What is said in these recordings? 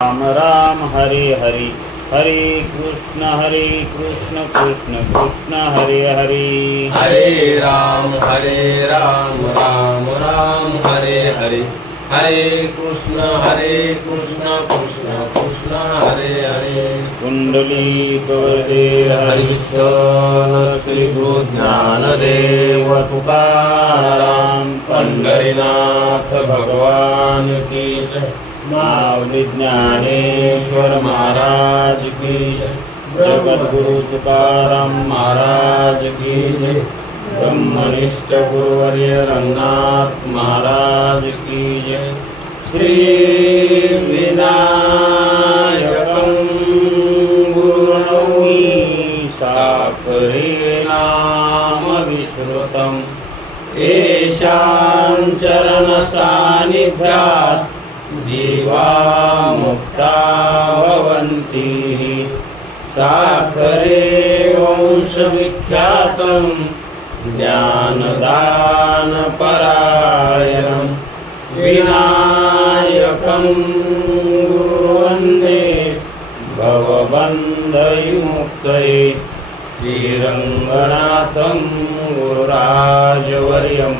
राम राम हरे हरे, हरे कृष्ण कृष्ण कृष्ण हरे हरे, हरे राम राम राम हरे हरे, हरे कृष्ण कृष्ण कृष्ण हरे हरे। कुंडलीक वरदे हरि विठ्ठल श्री गुरु ज्ञानदेव तुकाराम पंढरीनाथ भगवान की जय। माऊली ज्ञानेश्वर महाराज की जय। जगद्गुरु तुकाराम महाराज की जय। ब्रह्मनिष्ठ गुरुवर्य रंगनाथ महाराज की जय। श्री विनायकं गुरुनौमि साखरे नाम विश्रुतम् येषां चरण सान्निध्यात् जीवा मुक्ता भवन्ति। साखरे वंशविख्यातं ज्ञानदान परायणं विनायकं गुरुवन्दे भवबन्धविमुक्तये। श्रीरङ्गनाथं गुरुराजवर्यं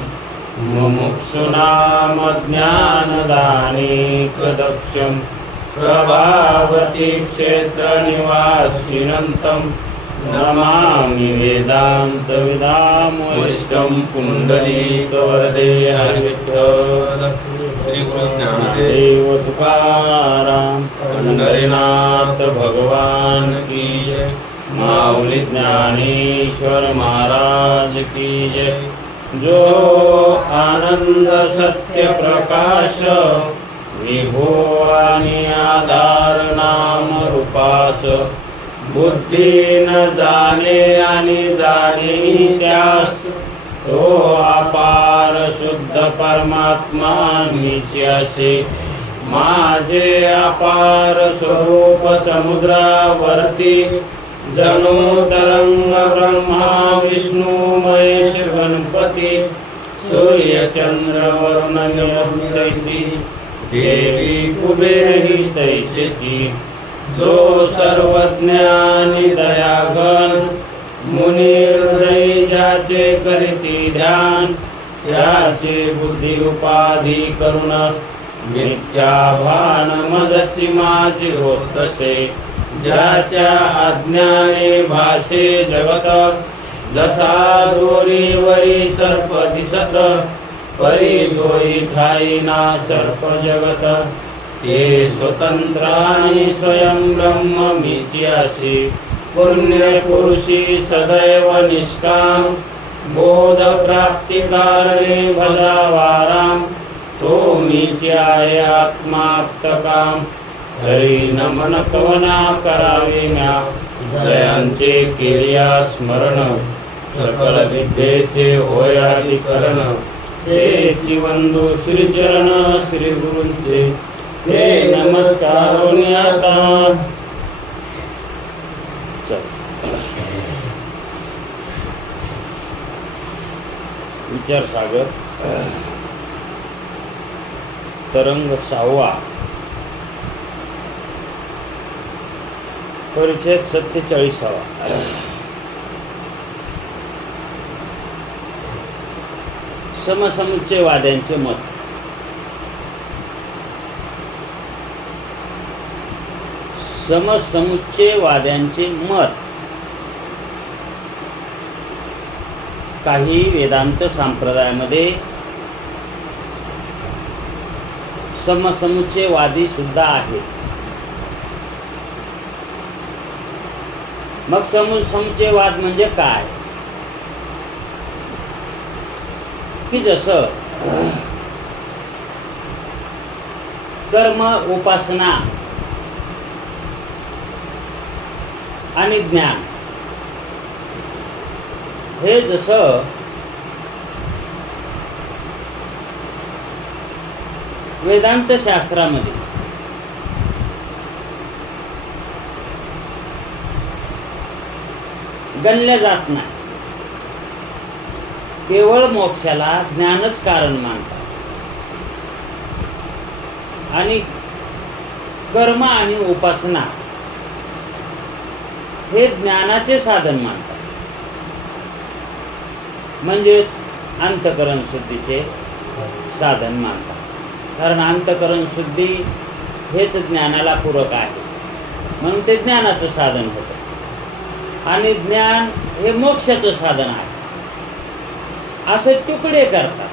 मुमुक्षूणां ज्ञानदानेकदक्षं प्रभावती क्षेत्रनिवासिनं नमामि वेदान्तविदामोष्टं। कुण्डलीकवरदे हरि विठ्ठल श्री गुरु ज्ञानदेव तुकाराम पंढरीनाथ भगवान की जय। माऊली ज्ञानेश्वर महाराज की जय। जो आनंद सत्य प्रकाश विभो आणि आधार नाम रूपास, बुद्धी न जाणे आणि जाणे त्यास, तो अपार शुद्ध परमात्मा निश्चयासे। माझे अपार स्वरूप समुद्रावरती, जणू तरंग ब्रह्मा विष्णू महेश गणपती, सूर्य चंद्र वरुण दैती, देवी कुबेरही तैसेची। जो सर्वज्ञानी दयागण, मुनी हृदय ज्याचे करीती ध्यान, त्याचे बुद्धी उपाधी करुण मिथ्या भान मजची माझी होत तसे। ज्याच्या अज्ञाने भासे जगत, जसा दोरीवरी सर्प दिसत, परी दोई ठाईना सर्प जगत। ते स्वतंत्र आणि स्वयं ब्रह्म मीची असे। पुण्य पुरुषी सदैव निष्काम, बोध प्राप्ती कारणे भजावाराम। तो मीची आहे आत्माप्तकाम, हरी नमन कवना करावे म्या। जयांचे केलिया स्मरण, सकल विद्येचे होय अधिकरण। तेची वंदू श्रीचरण श्री गुरूंचे, हे नमस्कार आता। विचार सागर तरंग 6वा, परिच्छेद 47वा। समसमुच्चयवाद्यांचे मत। समसमुच्चयवाद्यांचे मत काही वेदांत संप्रदायामध्ये समसमुच्चयवादी सुद्धा आहेत। मग समसमुच्चयवाद म्हणजे काय? की जसं कर्म, उपासना आणि ज्ञान हे जसं वेदांत शास्त्रामध्ये गणल्या जात नाही, केवळ मोक्षाला ज्ञानच कारण मानतात आणि कर्म आणि उपासना हे ज्ञानाचे साधन मानतात, म्हणजेच अंतःकरण शुद्धीचे साधन मानतात. कारण अंतःकरण शुद्धी हेच ज्ञानाला पूरक आहे, म्हणून ते ज्ञानाचं साधन होतं. आणि ज्ञान हे मोक्षाचं साधन आहे असे तुकडे करतात.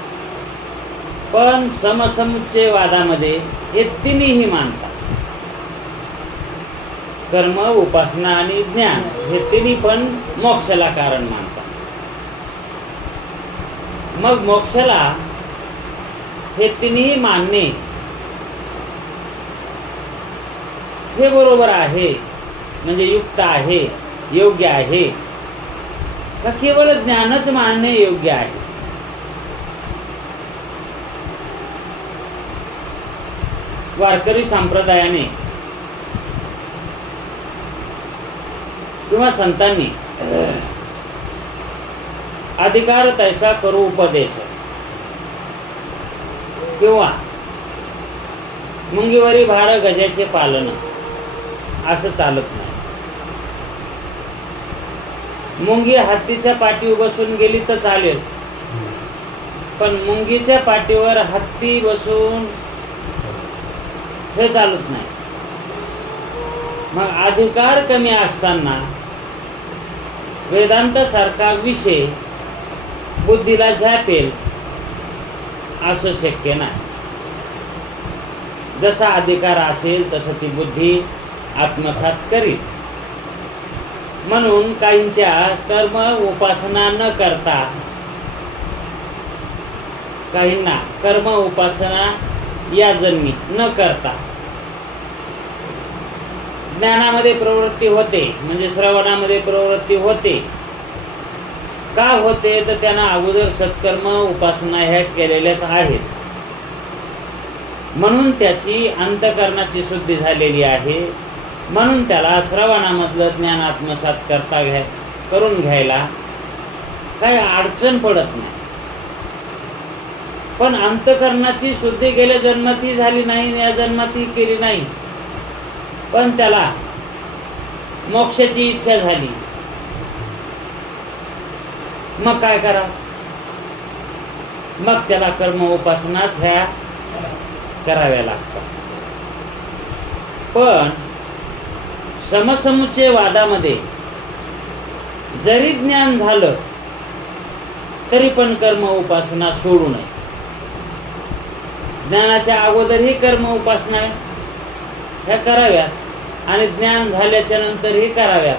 पण समसमुच्चयवादामध्ये हे तिन्हीही मानतात. कर्म, उपासना आणि ज्ञान हे तिन्ही पण मोक्षाला कारण मानतात. मग मोक्षाला हे तिन्ही मानणे हे बरोबर आहे, म्हणजे युक्त आहे, योग्य आहे का केवळ ज्ञानच मानणे योग्य आहे? वारकरी संप्रदायाने किंवा संतांनी अधिकार तैसा करू उपदेश किंवा मुंगीवरी भार गजाचे पालन असं चालत नाही. मुंगी हत्तीच्या पाठीवर बसून गेली तर चालेल, पण मुंगीच्या पाठीवर हत्ती बसून हे चालत नाही. मग अधिकार कमी असताना वेदांत सारखा विषय बुद्धीला झापेल असं शक्य नाही. जसा अधिकार असेल तसं ती बुद्धी आत्मसात करील. म्हणून काहींच्या कर्म उपासना न करता, काहींना कर्म उपासना या जन्मी न करता ज्ञानामध्ये प्रवृत्ती होते, म्हणजे श्रवणामध्ये प्रवृत्ती होते. का होते? तर त्यांना अगोदर सत्कर्म उपासना ह्या केलेल्याच आहेत, म्हणून त्याची अंतःकरणाची शुद्धी झालेली आहे. म्हणून त्याला श्रवणामधलं ज्ञान आत्मसात करून घ्यायला काही अडचण पडत नाही. पण अंतःकरणाची शुद्धी गेल्या जन्मातही झाली नाही, या जन्मातही केली नाही, पण त्याला मोक्षाची इच्छा झाली. मग काय करा? मग त्याला कर्म उपासनाच ह्या कराव्या लागतात. पण समसमुच्चयवादामध्ये जरी ज्ञान झालं तरी पण कर्म उपासना सोडू नये. ज्ञानाच्या अगोदरही कर्म उपासना ह्या कराव्यात आणि ज्ञान झाल्याच्या नंतरही कराव्यात.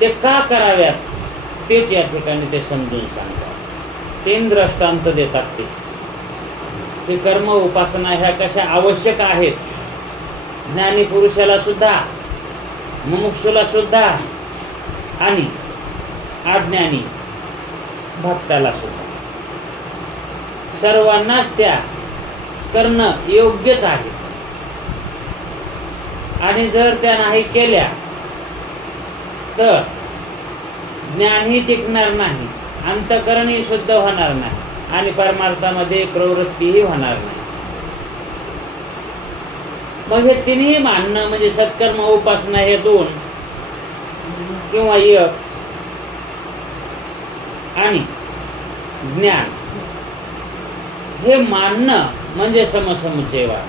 ते का कराव्यात तेच या ठिकाणी ते समजून सांगतात. 3 दृष्टांत देतात ते कर्म उपासना ह्या कशा आवश्यक आहेत, ज्ञानी पुरुषाला सुद्धा, मुमुक्षुला सुद्धा आणि अज्ञानी भक्ताला सुद्धा. सर्वांनाच त्या करणं योग्यच आहे. आणि जर त्या नाही केल्या तर ज्ञानही टिकणार नाही, अंतःकरणही शुद्ध होणार नाही आणि परमार्थामध्ये प्रवृत्तीही होणार नाही. मग हे तिन्ही मानणं म्हणजे सत्कर्म उपासना हे 2 किंवा 1 आणि ज्ञान हे मानणं म्हणजे समसमुच्चयवाद.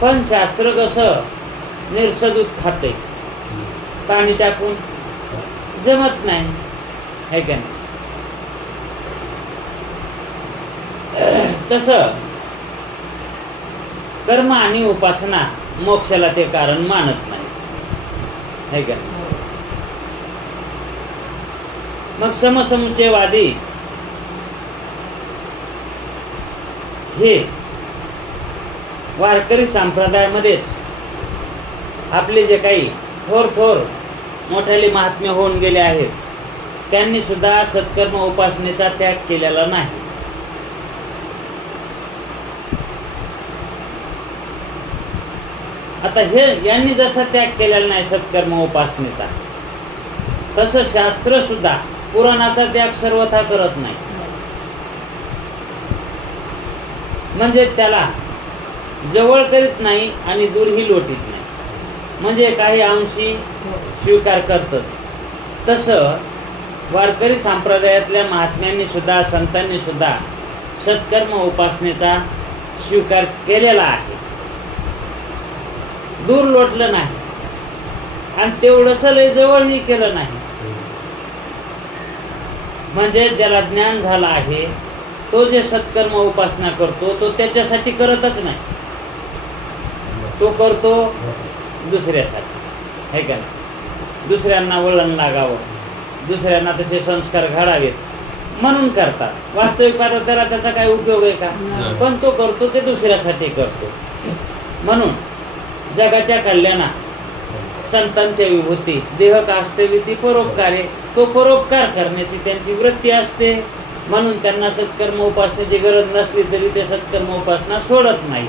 पण शास्त्र कसं निर्सदूत खाते, पाणी टाकून जमत नाही, है का नाही? तसं कर्म आणि उपासना मोक्षाला ते कारण मानत नाही, है का? मग समसमुच्चयवादी हे वारकरी संप्रदायामध्येच आपले जे काही थोर मोठ्याले महात्म्य होऊन गेले आहेत, त्यांनी सुद्धा सत्कर्म उपासनेचा त्याग केलेला नाही. आता हे यांनी जसा त्याग केलेला नाही सत्कर्म उपासनेचा, तसं शास्त्र सुद्धा पुराणाचा त्याग सर्वथा करत नाही. म्हणजे त्याला जवळ करीत नाही आणि दूरही लोटीत नाही, म्हणजे काही अंशी स्वीकार करतच. तसं वारकरी संप्रदायातल्या महात्म्यांनी सुद्धा, संतांनी सुद्धा सत्कर्म उपासनेचा स्वीकार केलेला आहे, दूर लोटलं नाही आणि तेवढंसं लय जवळही केलं नाही. म्हणजे ज्याला ज्ञान झालं आहे तो जे सत्कर्म उपासना करतो तो त्याच्यासाठी करतच नाही, तो करतो दुसऱ्यासाठी, है का नाही? दुसऱ्यांना वळण लागावं, दुसऱ्यांना तसे संस्कार घडावेत म्हणून करतात. वास्तविक पाहता त्याला त्याचा काय उपयोग आहे का? पण तो करतो ते दुसऱ्यासाठी करतो. म्हणून जगाच्या कल्याणात संतांच्या विभूती, देह काष्टविधी परोपकारे, तो परोपकार करण्याची त्यांची वृत्ती असते. म्हणून त्यांना सत्कर्म उपासनेची गरज नसली तरी ते सत्कर्म उपासना सोडत नाही,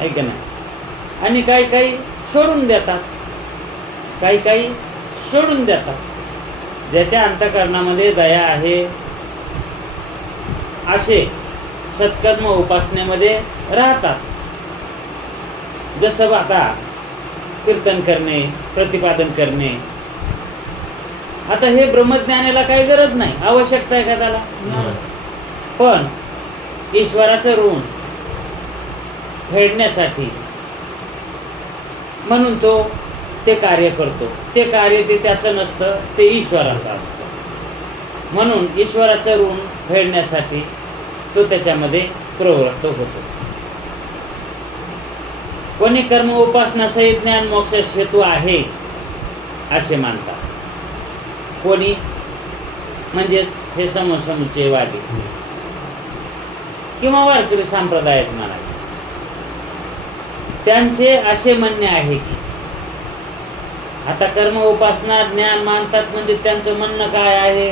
है का नाही? आणि काही काही सोडून देतात, काही काही सोडून देतात. ज्याच्या अंतःकरणामध्ये दया आहे असे सत्कर्म उपासनेमध्ये राहतात. जसं आता कीर्तन करणे, प्रतिपादन करणे, आता हे ब्रह्मज्ञानाला काही गरज नाही, आवश्यकता आहे का त्याला? पण ईश्वराचं ऋण फेडण्यासाठी म्हणून तो ते कार्य करतो. ते कार्य ते त्याचं नसतं, ते ईश्वराचं असतं. म्हणून ईश्वराचं ऋण फेडण्यासाठी तो त्याच्यामध्ये प्रवृत्त होतो. कोणी कर्म उपासना सहित ज्ञान मोक्षास हेतू आहे असे मानतात. कोणी म्हणजेच हे समसमुच्चयवादी किंवा वारकरी संप्रदायाचे म्हणायचे, त्यांचे असे म्हणणे आहे की आता कर्म उपासना ज्ञान मानतात म्हणजे त्यांचं म्हणणं काय आहे,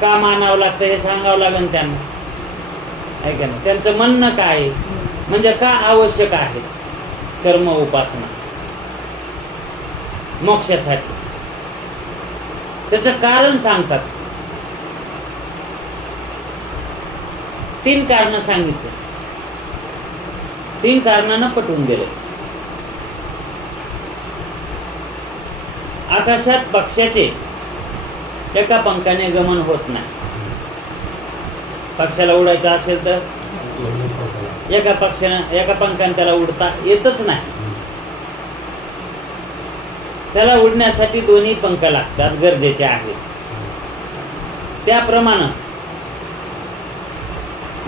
का मानावं लागतं हे सांगावं लागेल त्यांना, आहे का नाही? त्यांचं म्हणणं काय आहे, म्हणजे का आवश्यक आहे कर्म उपासना मोक्षासाठी, त्याचं कारण सांगतात. 3 कारणं सांगितले, 3 कारणानं पटवून गेले. आकाशात पक्ष्याचे एका पंखाने गमन होत नाही. पक्षाला उडायचं असेल तर एका पंखाने त्याला उडता येतच नाही. त्याला उडण्यासाठी दोन्ही पंख लागतात, गरजेचे आहेत. त्याप्रमाणे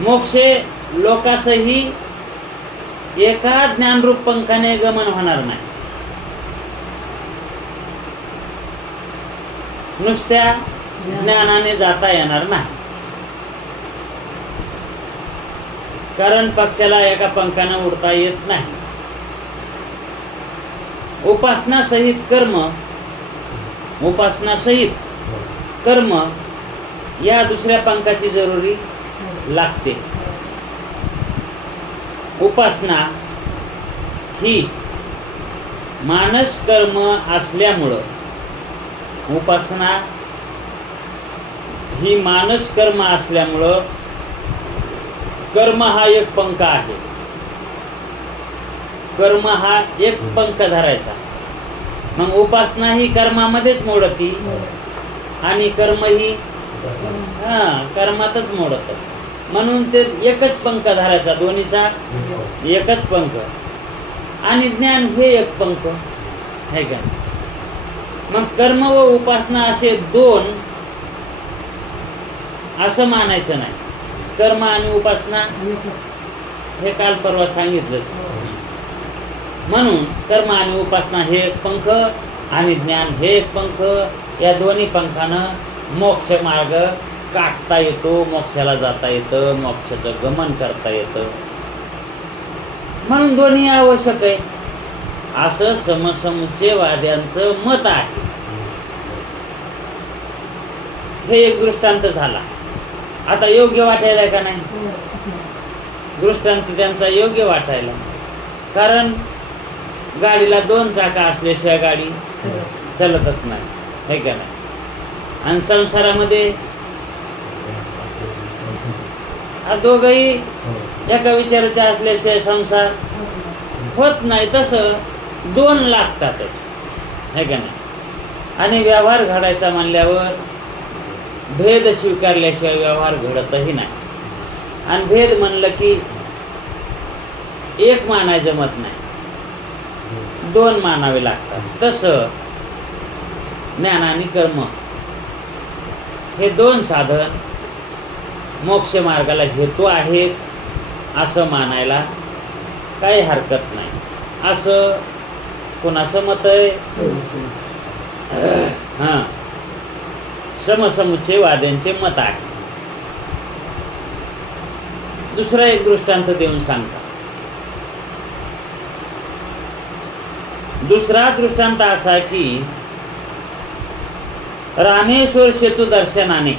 मोक्षे लोकासही एका ज्ञानरूप पंखाने गमन होणार नाही. नुसत्या ज्ञानाने जाता येणार नाही, कारण पक्षाला एका पंखाने उडता येत नाही. उपासना सहित कर्म या दुसऱ्या पंखाची जरुरी लागते. उपासना ही मानस कर्म असल्यामुळं कर्म हा एक पंख आहे. कर्म हा एक पंख धरायचा. मग उपासना ही कर्मामध्येच मोडती आणि कर्म ही कर्मातच मोडत. म्हणून ते एकच पंख धरायचा, दोन्हीचा एकच पंख. आणि ज्ञान हे एक पंख आहे का? मग कर्म व उपासना असे 2 असं मानायचं नाही. कर्म आणि उपासना हे काल परवा सांगितलंच. म्हणून कर्म आणि उपासना हे एक पंख आणि ज्ञान हे एक पंख. या दोन्ही पंखानं मोक्ष मार्ग काटता येतो, मोक्षाला जाता येतं, मोक्षाचं गमन करता येतं. म्हणून दोन्ही आवश्यक आहे असं समसमुच्चयवाद्यांचं मत आहे. हे एक दृष्टांत झाला. आता योग्य वाटायला का नाही? दृष्टांत त्यांचा योग्य वाटायला, कारण गाडीला 2 चाका असल्याशिवाय गाडी चालतच नाही, हे का नाही? आणि संसारामध्ये दोघंही एका विचाराचे असल्याशिवाय संसार होत नाही, तसं दोन लागतातच, है का नाही. आणि व्यवहार घडायचा म्हणल्यावर भेद स्वीकारल्याशिवाय व्यवहार घडतही नाही. आणि भेद म्हणलं की एक मानाय जमत नाही, दोन मानावे लागतात. तसं ज्ञान आणि कर्म हे दोन साधन मोक्ष मार्गाला हेतू आहेत असं मानायला काही हरकत नाही, असं कोणाचं मत आहे. हां, समसमुच्चयवाद्यांचे मत आहे. दुसरा एक दृष्टांत देऊन सांगता. दुसरा दृष्टांत असा की रामेश्वर सेतू दर्शनाने,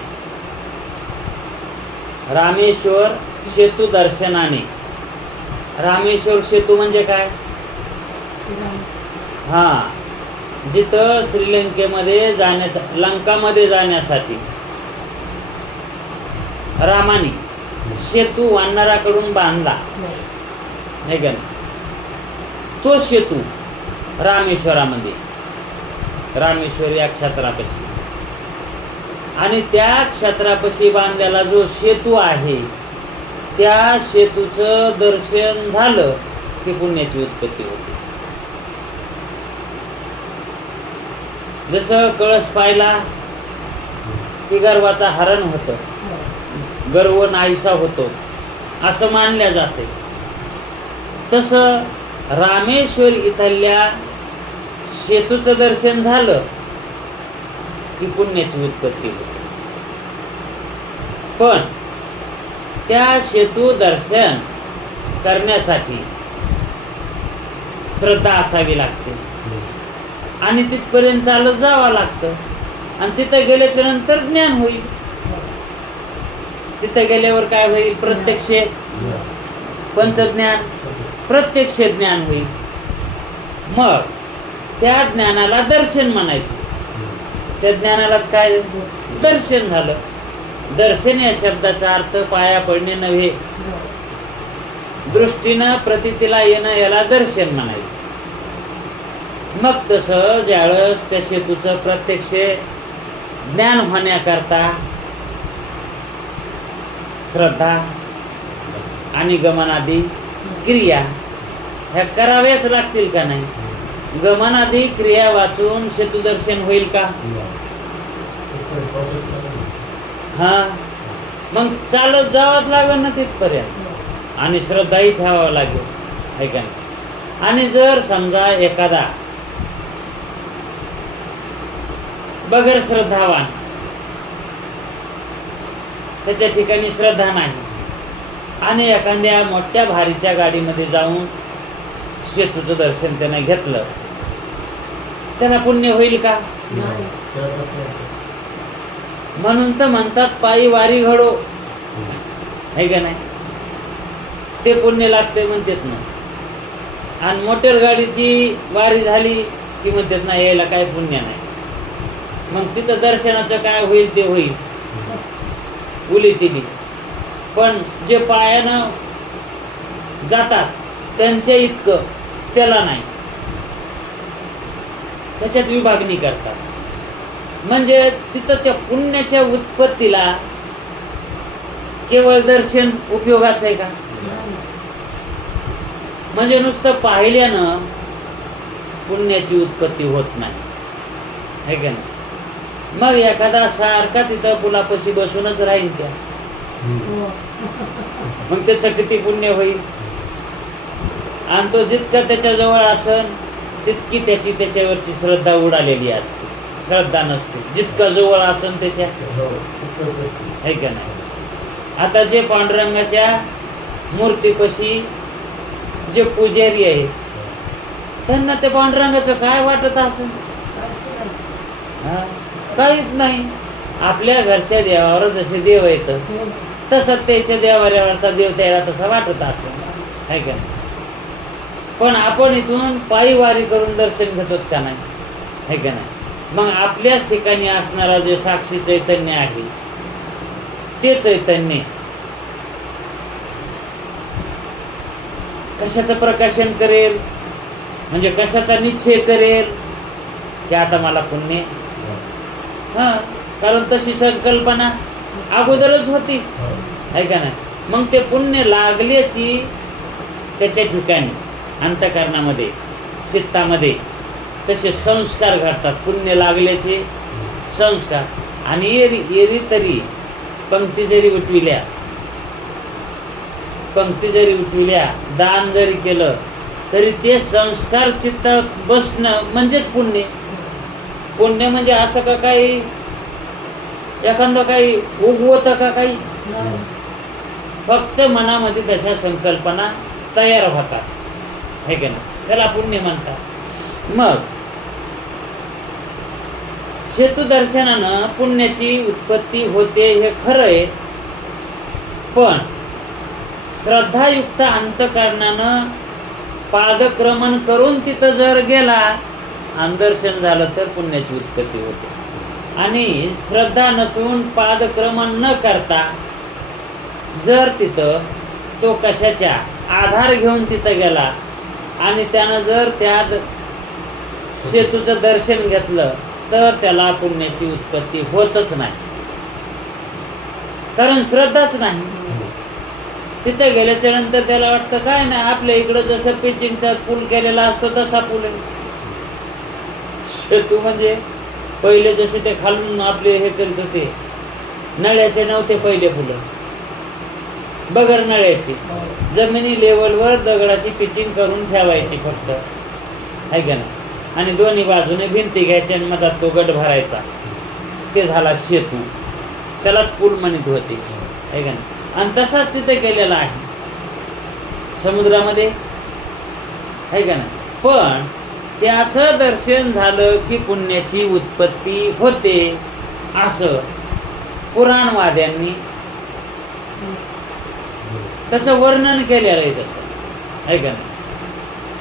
रामेश्वर सेतू दर्शनाने, रामेश्वर सेतू म्हणजे काय? हा, जिथं श्रीलंकेमध्ये लंकामध्ये जाण्यासाठी रामाने सेतू वानराकडून बांधला, नाही का? तो सेतू रामेश्वरामध्ये, रामेश्वर या क्षेत्रापाशी, आणि त्या क्षेत्रापाशी बांधलेला जो सेतू आहे त्या सेतूचं दर्शन झालं की पुण्याची उत्पत्ती होते. जसं कळस पाहिला की गर्वाचा हरण होतं, गर्व नाहीसा होतो असं मानल्या जाते. तसं रामेश्वर इथल्या सेतूचं दर्शन झालं की पुण्याची उत्पत्ती होते. पण त्या सेतू दर्शन करण्यासाठी श्रद्धा असावी लागते आणि तिथपर्यंत चालत जावं लागतं. आणि तिथं गेल्याच्या नंतर ज्ञान होईल. तिथं गेल्यावर काय होईल? प्रत्यक्ष पंचज्ञान, प्रत्यक्ष ज्ञान होईल. मग त्या ज्ञानाला दर्शन म्हणायचे. त्या ज्ञानालाच काय? दर्शन झालं. दर्शन या शब्दाचा अर्थ पाया पडणे नव्हे, दृष्टीनं प्रतीतीला येणं याला दर्शन म्हणायचं. मग तसं ज्यावेळेस त्या सेतूचं प्रत्यक्ष ज्ञान होण्याकरता श्रद्धा आणि गमनादी क्रिया ह्या कराव्याच लागतील का नाही? गमनादी क्रिया वाचून सेतू दर्शन होईल का? हा, मग चालत जावंच लागेल ना तिथपर्यंत, आणि श्रद्धाही ठेवावं लागेल, आहे का नाही? आणि जर समजा एखादा बगर श्रद्धावान, त्याच्या ठिकाणी श्रद्धा नाही, आणि एखाद्या मोठ्या भारीच्या गाडीमध्ये जाऊन सेतूचं दर्शन त्याने घेतलं, त्याला पुण्य होईल का? म्हणून तर म्हणतात पायी वारी घडो, आहे का नाही? ते पुण्य लागते म्हणतात ना. आणि मोटर गाडीची वारी झाली की म्हणतात ना यायला काय पुण्य नाही. मग तिथं दर्शनाचं काय होईल ते होईल, उली तिली. पण जे पायानं जातात त्यांच्या इतकं त्याला नाही, त्याच्यात विभागणी करतात. म्हणजे तिथं त्या पुण्याच्या उत्पत्तीला केवळ दर्शन उपयोगाचं आहे का? म्हणजे नुसतं पाहिल्यानं पुण्याची उत्पत्ती होत नाही, है का नाही? मग एखादा सारखा तिथं पुलापाशी बसूनच राहील त्या, मग त्याचं किती पुण्य होईल? आणि तो जितका त्याच्याजवळ असन तितकी त्याची त्याच्यावरची श्रद्धा उडालेली असते. श्रद्धा नसते जितका जवळ असन त्याच्या, है का नाही? आता जे पांडुरंगाच्या मूर्तीपाशी जे पुजारी आहे त्यांना ते पांडुरंगाचं काय वाटत असेल? काहीच नाही. आपल्या घरच्या देवावर जसे देव येतं तसं त्याच्या देवाऱ्यावरचा देव त्याला तसा वाटत असेल, है का नाही? पण आपण इथून पायी वारी करून दर्शन घेतो का नाही, है का नाही? मग आपल्याच ठिकाणी असणारा जे साक्षी चैतन्य आहे ते चैतन्य कशाचं प्रकाशन करेल, म्हणजे कशाचा निश्चय करेल की आता मला पुण्य, कारण तशी संकल्पना अगोदरच होती, आहे का नाही. मग ते पुण्य लागल्याची त्याच्या ठिकाणी अंतःकरणामध्ये, चित्तामध्ये तसे संस्कार घडतात. पुण्य लागल्याचे संस्कार. आणि एरी तरी पंक्ती जरी उठविल्या, दान जरी केलं तरी ते संस्कार चित्तात बसणं म्हणजेच पुण्य. पुण्य म्हणजे असं का काही एखादं काही उगवतं का काही, फक्त मनामध्ये तशा संकल्पना तयार होतात, हे का नाही, त्याला पुण्य म्हणतात. मग सेतुदर्शनानं पुण्याची उत्पत्ती होते हे खरं आहे, पण श्रद्धायुक्त अंतःकरणानं पादक्रमण करून तिथं जर गेला आणि दर्शन झालं तर पुण्याची उत्पत्ती होते. आणि श्रद्धा नसून पादक्रमण न करता जर तिथं तो कशाच्या आधार घेऊन तिथं गेला आणि त्यानं जर त्या सेतूचं दर्शन घेतलं तर त्याला पुण्याची उत्पत्ती होतच नाही, कारण श्रद्धाच नाही. तिथं गेल्याच्या नंतर त्याला वाटतं काय नाही, आपल्या इकडं जसं पिचिंगचा पूल केलेला असतो तसा पूल आहे. सेतू म्हणजे पहिले जसे ते खालून आपले हे करीत होते, नळ्याचे नव्हते पहिले फुलं, बगर नळ्याची, जमिनी लेवलवर दगडाची पिचिंग करून ठेवायची फक्त, आहे का नाही. आणि दोन्ही बाजूने भिंती घ्यायच्या आणि मधात तो गट भरायचा, ते झाला सेतू, त्यालाच पूल म्हणत होते, आहे का नाही. आणि तसाच तिथे केलेला आहे समुद्रामध्ये, आहे का नाही. पण त्याचं दर्शन झालं की पुण्याची उत्पत्ती होते असं पुराणवाद्यांनी त्याचं वर्णन केलेलं आहे तसं, आहे का नाही.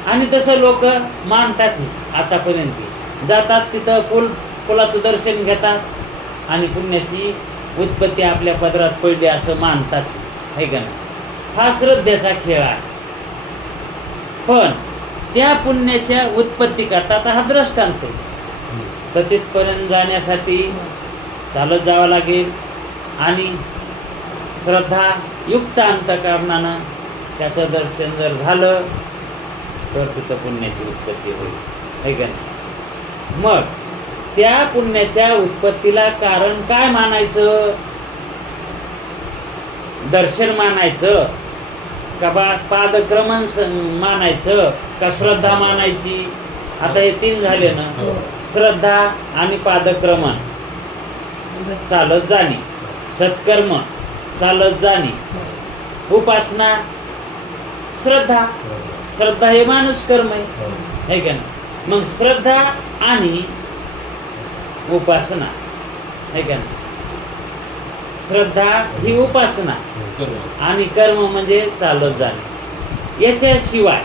आणि तसं लोक मानतात, आतापर्यंत जातात तिथं पुलाचं दर्शन घेतात आणि पुण्याची उत्पत्ती आपल्या पदरात पडली असं मानतात, आहे का नाही. हा श्रद्धेचा खेळ आहे. पण त्या पुण्याच्या उत्पत्ती करता आता हा दृष्टांत आहे, तर तिथपर्यंत जाण्यासाठी चालत जावं लागेल आणि श्रद्धा युक्त अंतःकरणानं त्याचं दर्शन जर झालं तर तिथं पुण्याची उत्पत्ती होईल, आहे का नाही. मग त्या पुण्याच्या उत्पत्तीला कारण काय मानायचं, दर्शन मानायचं का पादक्रमण मानायचं का श्रद्धा मानायची. आता हे 3 झाले ना, श्रद्धा आणि पादक्रमण, चालत जाणे, सत्कर्म चालत जाणे, उपासना, श्रद्धा. श्रद्धा हे माणूस कर्म आहे का नाही. मग श्रद्धा आणि उपासना, आहे का नाही. श्रद्धा ही उपासना आणि कर्म म्हणजे चालत जाणे. याच्याशिवाय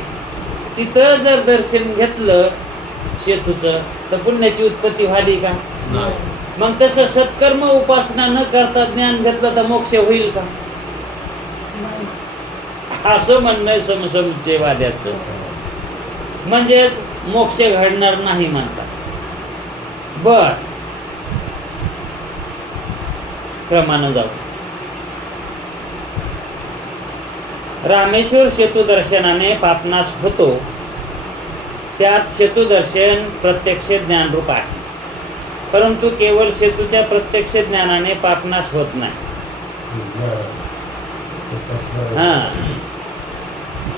तिथं जर दर्शन घेतलं सेतूचं तर पुण्याची उत्पत्ती व्हावी का. मग तसं सत्कर्म उपासना न करता ज्ञान घेतलं तर मोक्ष होईल का, असं म्हणणं समसमुच्चयवाद्याचं. म्हणजेच मोक्ष घडणार नाही म्हणतात. बर, क्रमानं जाऊ. रामेश्वर सेतू दर्शनाने पापनाश होतो, त्यात सेतू दर्शन प्रत्यक्ष ज्ञानरूप आहे, परंतु केवळ सेतूच्या प्रत्यक्ष ज्ञानाने पापनाश होत नाही.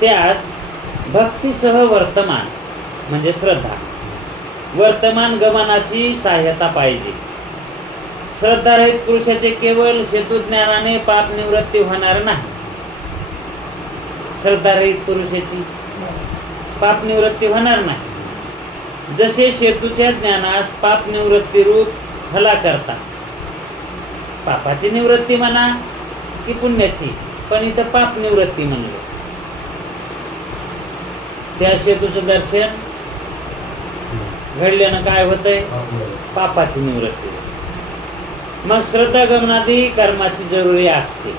त्यास भक्तीसह वर्तमान म्हणजे श्रद्धा, वर्तमान गमनाची सहाय्यता पाहिजे. श्रद्धारहित पुरुषाचे केवळ सेतू ज्ञानाने पाप निवृत्ती होणार नाही. श्रद्धारहित पुरुषाची पाप निवृत्ती होणार नाही. जसे सेतूच्या ज्ञानास पाप निवृत्ती रूप फला करता, पापाची निवृत्ती म्हणा की पुण्याची, पण इथं पाप निवृत्ती म्हणलं. त्या सेतूचं दर्शन घडल्यानं काय होतंय, पापाची निवृत्ती. मग श्रद्धा गमनादी कर्माची जरुरी असते.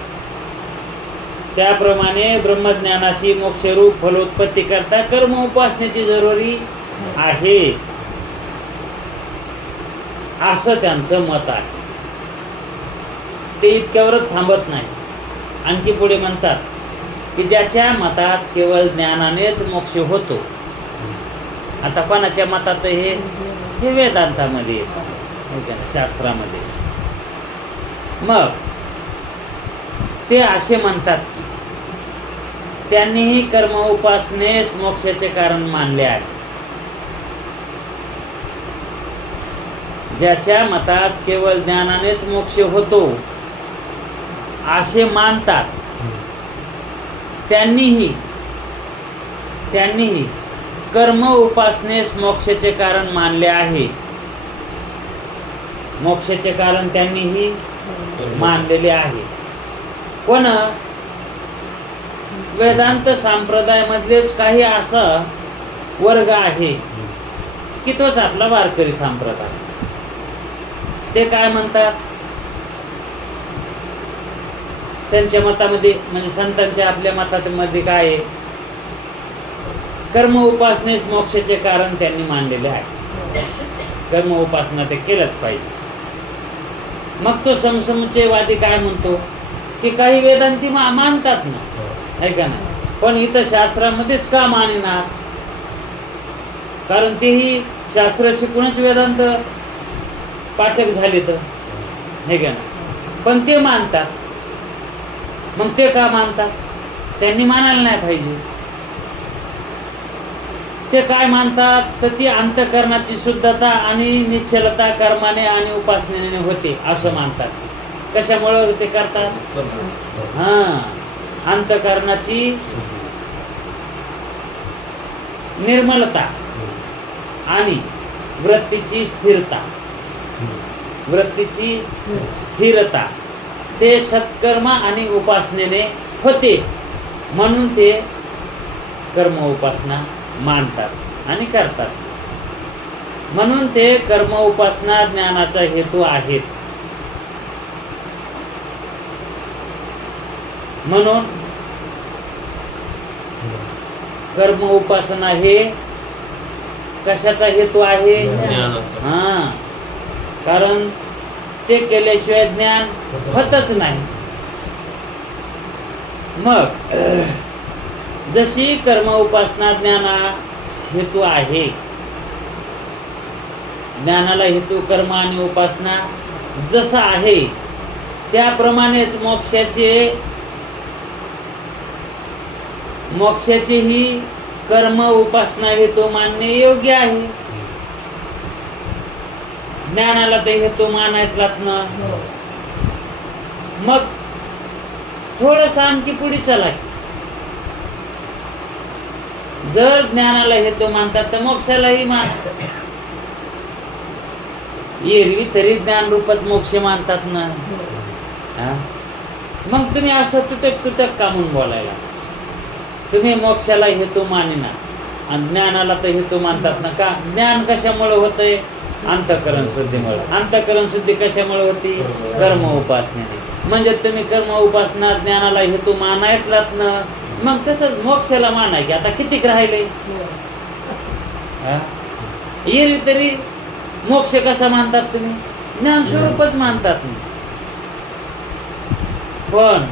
त्याप्रमाणे ब्रह्मज्ञानाशी मोक्षरूप फलोत्पत्ती करता कर्म उपासनेची जरुरी आहे, असं त्यांचं मत आहे. ते इतक्यावरच थांबत नाही, आणखी पुढे म्हणतात की ज्याच्या मतात केवळ ज्ञानानेच मोक्ष होतो. आता कोणाच्या मतात हे वेदांतामध्ये आहे, शास्त्रामध्ये. मग ते असे म्हणतात की त्यांनीही कर्म उपासनेस मोक्षाचे कारण मानले आहे. ज्याच्या मतात केवळ ज्ञानानेच मोक्ष होतो असे मानतात त्यांनीही कर्म उपासनेस मोक्षाचे कारण मानले आहे. मोक्षाचे कारण त्यांनीही मानलेले आहे. पण वेदांत संप्रदायामधलेच काही असा वर्ग आहे की तोच आपला वारकरी संप्रदाय. ते काय म्हणतात, त्यांच्या मतामध्ये म्हणजे संतांच्या आपल्या मतामध्ये काय आहे, कर्म उपासनेस मोक्षाचे कारण त्यांनी मानलेले आहे. कर्म उपासना ते केलंच पाहिजे. मग तो समसमुच्चयवादी काय म्हणतो की काही वेदांती मानतात ना, आहे का ना, पण इथं शास्त्रामध्येच का मानेना, कारण तेही शास्त्र शिकूनच वेदांत पाठक झाले तर, हे का ना, पण ते मानतात. मग ते का मानतात, त्यांनी मानायला नाही पाहिजे. ते काय मानतात तर ती अंतःकरणाची शुद्धता आणि निश्चलता कर्माने आणि उपासनेने होते असं मानतात. कशामुळे ते करतात, अंतःकरणाची निर्मलता आणि वृत्तीची स्थिरता ते सत्कर्म आणि उपासनेने होते, म्हणून ते कर्म उपासना मानतात आणि करतात. म्हणून ते कर्म उपासना ज्ञानाचा हेतू आहेत. म्हणून कर्म उपासना हे कशाचा हेतू आहे, कारण ते केल्याशिवाय ज्ञान होतच नाही. मग जशी कर्म उपासना ज्ञाना हेतू आहे, ज्ञानाला हेतू कर्म आणि उपासना जसा आहे त्याप्रमाणेच मोक्षाचेही कर्म उपासना हेतू मानणे योग्य आहे. ज्ञानाला ते हेतू मानायलाच ना. मग थोडंसं आणखी पुढे चला. जर ज्ञानाला हेतू मानतात तर मोक्षालाही मानतात. एरवी तरी ज्ञान रूपच मोक्ष मानतात ना. मग तुम्ही असं तुटक का म्हणून बोलायला, तुम्ही मोक्षाला हेतू मानेना आणि ज्ञानाला तर हेतू मानतात ना. का ज्ञान कशामुळे होतंय, अंतःकरण शुद्धीमुळे. अंतःकरण शुद्धी कशामुळे होती, कर्म उपासनेने. म्हणजे तुम्ही कर्म उपासना ज्ञानाला हेतू मानायलात ना. मग तसंच मोक्षाला मानाय की आता कितीक राहिले. एरवी तरी मोक्ष कसा मानतात तुम्ही, ज्ञान स्वरूपच मानतात ना. पण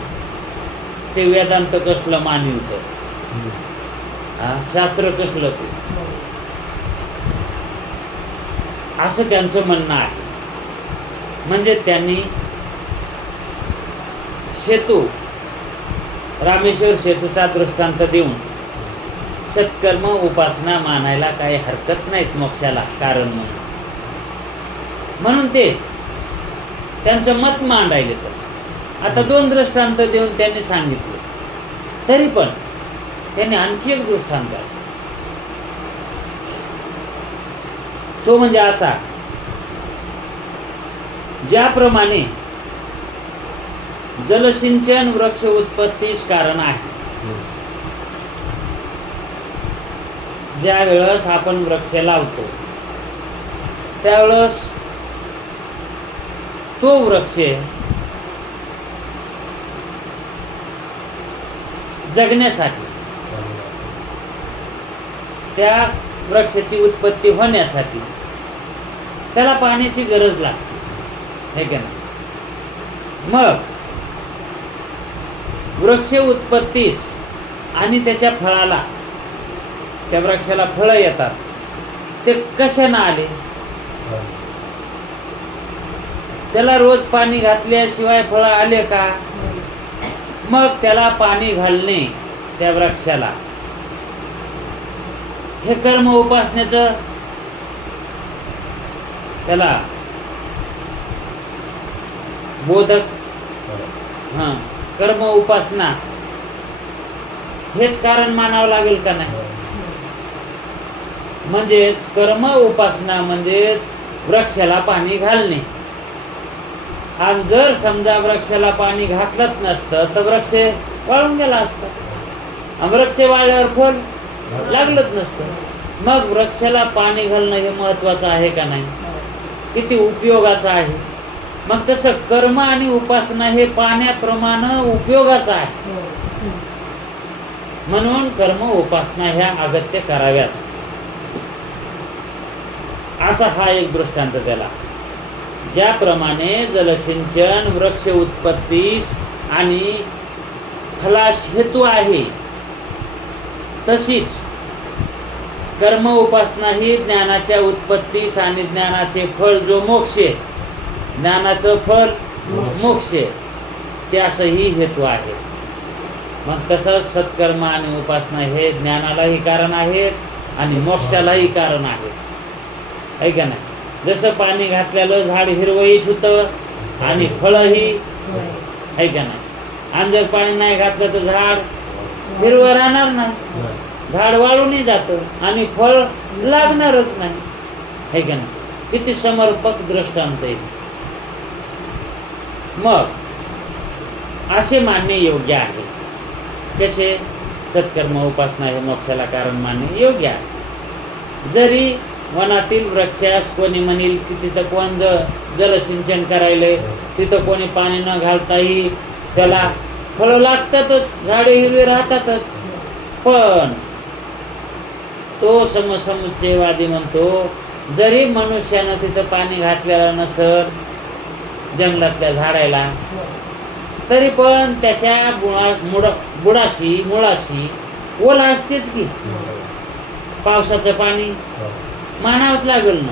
ते वेदांत कसलं मानिवत, शास्त्र कसलं ते, असं त्यांचं म्हणणं आहे. म्हणजे त्यांनी रामेश्वर सेतूचा दृष्टांत देऊन सत्कर्म उपासना मानायला काही हरकत नाहीत मोक्षाला कारण म्हणून ते त्यांचं मत मांडायले. तर आता 2 दृष्टांत देऊन त्यांनी सांगितले, तरी पण त्यांनी आणखी एक दृष्टांत आहे. तो म्हणजे असा, ज्याप्रमाणे जलसिंचन वृक्ष उत्पत्तीस कारण आहे. ज्या वेळेस आपण वृक्ष लावतो त्यावेळेस तो वृक्ष जगण्यासाठी, त्या वृक्षाची उत्पत्ती होण्यासाठी त्याला पाण्याची गरज लागते, हे का नाही? मग वृक्ष उत्पत्तीस आणि त्याच्या फळाला, त्या वृक्षाला फळं येतात, ते कशानं आले? त्याला रोज पाणी घातल्याशिवाय फळं आले का? मग त्याला पाणी घालणे, त्या वृक्षाला, हे कर्म उपासनेचं त्याला बोधक, कर्म उपासना हेच कारण मानावं लागेल का नाही? म्हणजेच कर्म उपासना म्हणजे वृक्षाला पाणी घालणे. आणि जर समजा वृक्षाला पाणी घातलंच नसतं तर वृक्ष वाळून गेला असता, वृक्ष वाळल्यावर फळ लागलंच नसतं. मग वृक्षाला पाणी घालणं हे महत्वाचं आहे का नाही? किती उपयोगाचं आहे. मग तसं कर्म आणि उपासना हे पाण्याप्रमाणे उपयोगाचं आहे. म्हणून कर्म उपासना ह्या अगत्य कराव्याच, असा हा एक दृष्टांत त्याला. ज्याप्रमाणे जलसिंचन वृक्ष उत्पत्तीस आणि फलास हेतू आहे, तशीच कर्म उपासना ही ज्ञानाच्या उत्पत्तीस आणि ज्ञानाचे फळ जो मोक्ष, ज्ञानाचं फळ मोक्ष, त्यासही हेतू आहे. मग तसंच सत्कर्म आणि उपासना हे ज्ञानालाही कारण आहेत आणि मोक्षालाही कारण आहेत, आहे का नाही? जसं पाणी घातलेलं झाड हिरवंही होतं आणि फळही, आहे का नाही? आणि जर पाणी नाही घातलं तर झाड हिरवं राहणार नाही, झाड वाळूनही जातं आणि फळ लागणारच नाही, आहे का नाही? किती समर्पक दृष्टांत आहे. मग असे मानणे योग्य आहे. कसे? सत्कर्म उपासना हे मोक्षाला कारण मानणे योग्य आहे. जरी वनातील वृक्षास कोणी म्हणेल की तिथं कोण जलसिंचन करायलंय, तिथं कोणी पाणी न घालताही त्याला फळं लागतातच, झाडे हिरवी राहतातच, पण तो समसमुच्चयवादी म्हणतो जरी मनुष्यानं तिथं पाणी घातलेलं नसल जंगलातल्या झाडायला, तरी पण त्याच्या बुडाशी मुळाशी ओला असतेच की, पावसाचं पाणी मानावंच लागेल ना.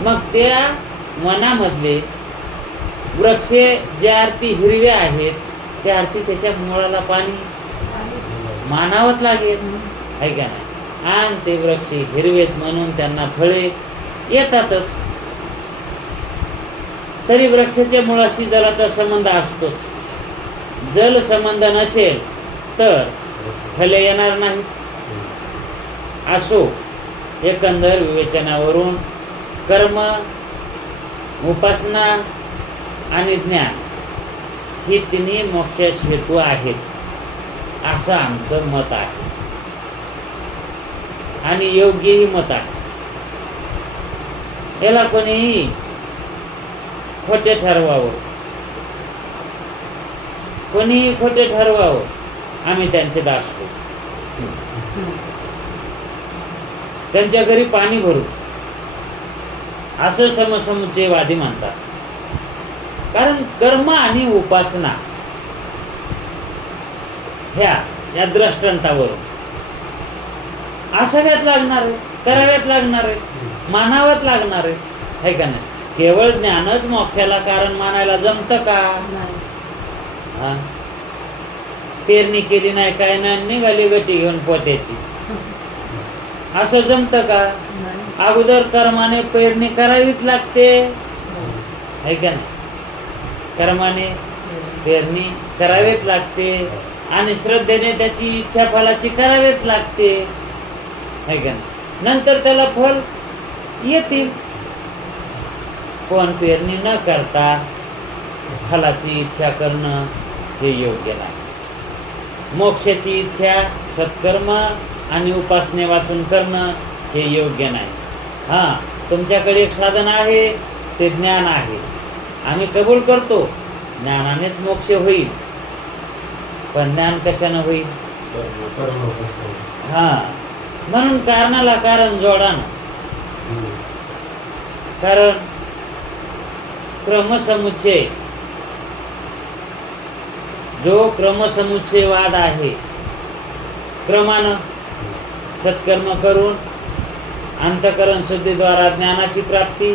मग त्या वनामधले वृक्ष ज्या अर्थी हिरवे आहेत त्या अर्थी त्याच्या मुळाला पाणी मानावंच लागेल, आहे का नाही? आणि ते वृक्ष हिरवेत म्हणून त्यांना फळे येतातच. तरी वृक्षाच्या मुळाशी जलाचा संबंध असतोच. जल संबंध नसेल तर फळे येणार नाही. असो, एकंदर विवेचनावरून कर्म, उपासना आणि ज्ञान ही तिन्ही मोक्षास हेतू आहेत, असं आमचं मत आहे आणि योग्यही मत आहे. याला कोणीही खोटे ठरवावं, कोणीही खोटे ठरवावं, आम्ही त्यांचे दास होतो. त्यांच्या घरी पाणी भरू असं समसमुच्चयवादी म्हणतात. कारण कर्म आणि उपासना या दृष्टांतावरून असाव्यात लागणार आहे, कराव्यात लागणार आहे, मानाव्यात लागणार आहे का नाही? केवळ ज्ञानच मोक्षाला कारण मानायला जमतं का? पेरणी केली नाही काय नाही, निघाली गटी घेऊन पोत्याची, असं जमतं का? अगोदर कर्माने पेरणी करावीच लागते, आहे का नाही? कर्माने पेरणी करावीच लागते आणि श्रद्धेने त्याची इच्छा फलाची करावीच लागते, आहे का नाही? नंतर त्याला फल येतील. पण पेरणी न करता फलाची इच्छा करणं हे योग्य नाही. मोक्षाची इच्छा सत्कर्म आणि उपासने वाचून करणं हे योग्य नाही. हां, तुमच्याकडे एक साधन आहे, ते ज्ञान आहे, आम्ही कबूल करतो, ज्ञानानेच मोक्ष होईल. पण ज्ञान कशानं होईल? हा, म्हणून कारणाला कारण जोडा ना. कारण क्रमसमुच्चय, जो क्रमसमुच्चयवाद आहे, क्रमानं सत्कर्म करून अंतःकरण शुद्धीद्वारा ज्ञानाची प्राप्ती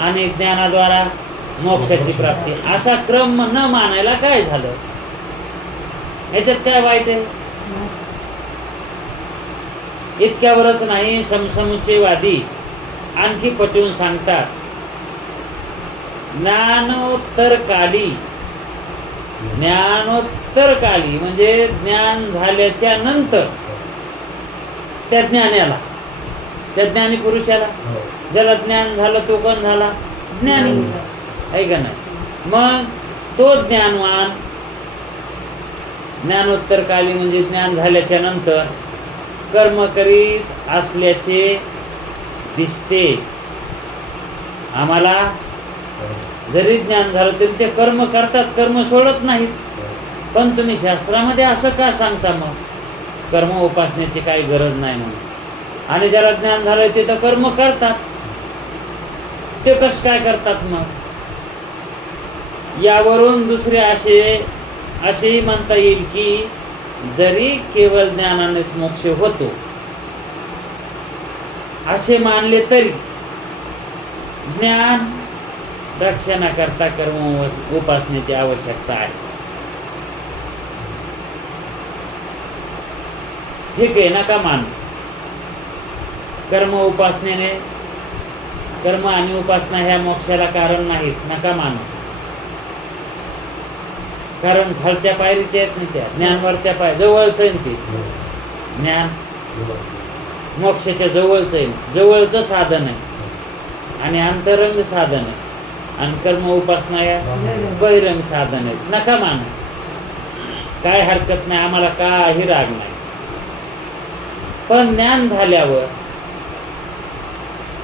आणि ज्ञानाद्वारा मोक्षाची प्राप्ती, असा क्रम न मानायला काय झालं? याच्यात काय वाईट आहे? इतक्यावरच नाही, समसमुच्चयवादी आणखी पटवून सांगतात, ज्ञानोत्तर काली म्हणजे ज्ञान झाल्याच्या नंतर त्या ज्ञानाला, त्या ज्ञानी पुरुषाला, ज्याला ज्ञान झालं तो कोण झाला? ज्ञानी, आहे का नाही? मग तो ज्ञानवान ज्ञानोत्तर काली म्हणजे ज्ञान झाल्याच्या नंतर कर्म करीत असल्याचे दिसते आम्हाला. जरी ज्ञान झालं तरी ते कर्म करतात, कर्म सोडत नाहीत. पण तुम्ही शास्त्रामध्ये असं का सांगता मग कर्म उपासनेची काही गरज नाही म्हणून? आणि ज्याला ज्ञान झालंय ते तर कर्म करतात, ते कसं काय करतात मग? यावरून दुसरे असेही म्हणता येईल की जरी केवळ ज्ञानानेच मोक्ष होतो असे मानले तरी ज्ञान रक्षणाकरता कर्म उपासनेची आवश्यकता आहे. ठीक आहे, नका मान. कर्म उपासनेने, कर्म आणि उपासना ह्या मोक्षाला कारण नाहीत, नका मान. कारण खालच्या पायरीच्या आहेत नाही, त्या ज्ञानवरच्या जवळच आहे ते ज्ञान, मोक्षाच्या जवळच आहे, जवळचं साधन आहे आणि अंतरंग साधन आहे. आणि कर्म उपासना या बहिरंग साधन आहेत, नका मान. काय हरकत नाही, आम्हाला काही राग नाही. पण ज्ञान झाल्यावर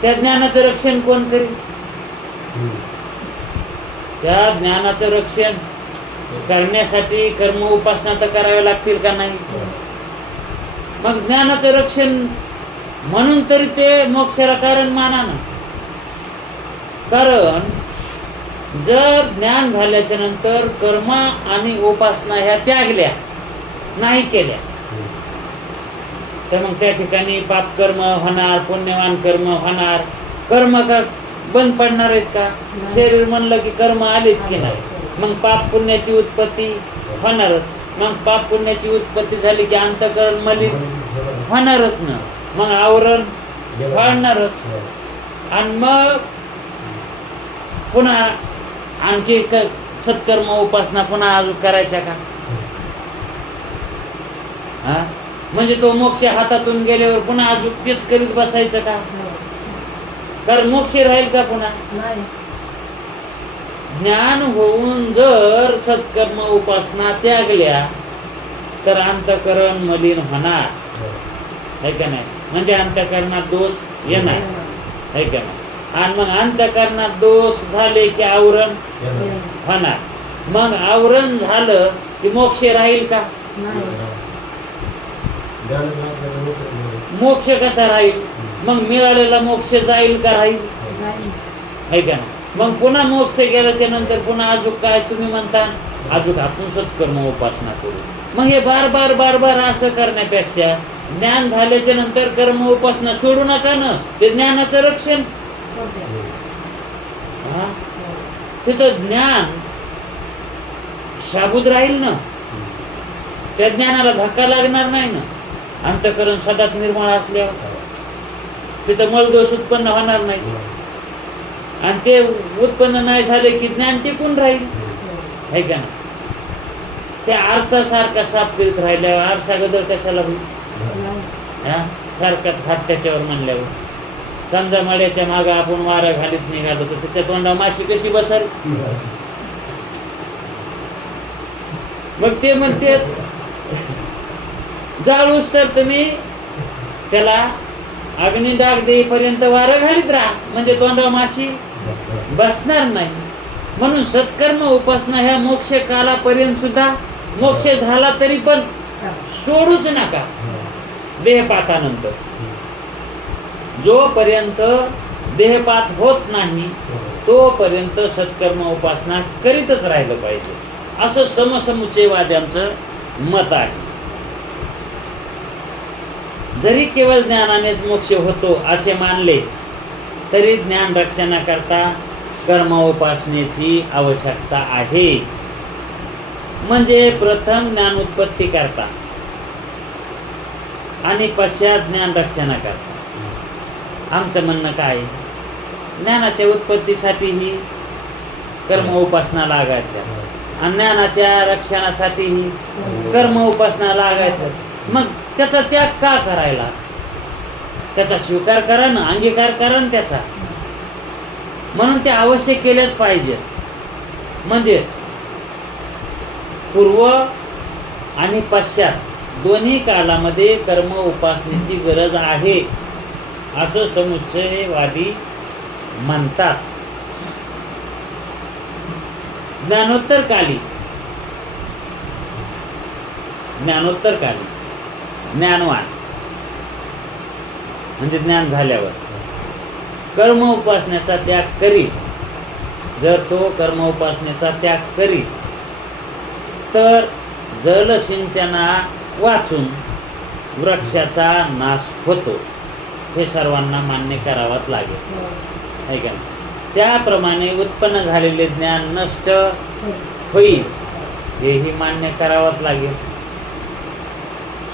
त्या ज्ञानाचं रक्षण कोण करेल? त्या ज्ञानाचं रक्षण करण्यासाठी कर्म उपासना तर कराव्या लागतील का नाही? मग ज्ञानाचं रक्षण म्हणून तरी ते मोक्षाला कारण माना ना. कारण जर ज्ञान झाल्याच्या नंतर कर्म आणि उपासना ह्या त्यागल्या नाही केल्या तर मग त्या ठिकाणी पाप कर्म होणार, पुण्यवान कर्म होणार. कर्म का बंद पडणार आहेत का? शरीर म्हणलं की कर्म आलेच की नाही. मग पाप पुण्याची उत्पत्ती होणारच. मग पाप पुण्याची उत्पत्ती झाली की अंतःकरण मलिन होणारच ना, मग आवरण वाढणारच. आणि मग पुन्हा आणखी सत्कर्म उपासना पुन्हा अजून करायच्या का? हा, म्हणजे तो मोक्ष हातातून गेल्यावर पुन्हा अजून तेच करीत बसायचं का? कारण मोक्ष राहील का पुन्हा? ज्ञान होऊन जर सत्कर्म उपासना त्यागल्या तर अंतःकरण मलिन होणार, है का नाही? म्हणजे अंतःकरणात दोष येणार, है का नाही? आणि मग अंतःकरणात दोष झाले की आवरण होणार. मग आवरण झालं की मोक्ष राहील का? मोक्ष कसा राहील? मग मिळालेला मोक्ष जाईल का? राहील, है का नाही? मग पुन्हा मोक्ष गेल्याच्या नंतर पुन्हा अजून काय तुम्ही म्हणता? अजून आपण सत्कर्म उपासना करू. मग हे बार बार बार बार असं करण्यापेक्षा ज्ञान झाल्याच्या नंतर कर्म उपासना सोडू नका ना. ते ज्ञानाचं रक्षण, तिथं ज्ञान शाबूत राहील ना, त्या ज्ञानाला धक्का लागणार नाही ना. अंतःकरण सदाच निर्मळ असल्यावर तिथं मळदोष उत्पन्न होणार नाही. आणि ते उत्पन्न नाही झाले की ज्ञान टिकून राहील, है का ना? त्या आरसा सारखा साफ करीत राहिल्यावर आरसा गदर कशाला होईल? सारखाच हात त्याच्यावर म्हणल्यावर. समजा मड्याच्या मागे आपण वारा घालीत निघालो तर त्याच्या तोंडा माशी कशी बसल? मग ते म्हणते जाळूस तर तुम्ही त्याला अग्नी डाग देईपर्यंत वारं घालीत राहा, म्हणजे तोंडा माशी बसणार नाही. म्हणून सत्कर्म उपासना ह्या मोक्ष कालापर्यंत सुद्धा, मोक्ष झाला तरी पण सोडूच नका देहपातानंतर. जोपर्यंत देहपात होत नाही तोपर्यंत सत्कर्म उपासना करीतच राहिलं पाहिजे, असं समसमुच्चयवाद्यांचं मत आहे. जरी केवळ ज्ञानानेच मोक्ष होतो असे मानले तरी ज्ञान रक्षणाकरता कर्म उपासनेची आवश्यकता आहे. म्हणजे प्रथम ज्ञान उत्पत्ती करता आणि पश्चात ज्ञान रक्षणाकरता. आमचं म्हणणं काय, ज्ञानाच्या उत्पत्तीसाठीही कर्म उपासना लागायच्या आणि ज्ञानाच्या रक्षणासाठीही कर्म उपासना लागायच्या. मग त्याचा त्याग का करायला? त्याचा स्वीकार करा ना, अंगीकार करा ना त्याचा. म्हणून ते अवश्य केलेच पाहिजे. म्हणजेच पूर्व आणि पश्चात दोन्ही कालामध्ये कर्म उपासनेची गरज आहे असं समुच्चयवादी म्हणतात. ज्ञानोत्तर काली ज्ञानवान म्हणजे ज्ञान झाल्यावर कर्म उपासनेचा त्याग करी. जर तो कर्म उपासनेचा त्याग करी तर जलसिंचना वाचून वृक्षाचा नाश होतो, हे सर्वांना मान्य करावंच लागेल, है का? त्याप्रमाणे उत्पन्न झालेले ज्ञान नष्ट होईल, हेही मान्य करावंच लागेल.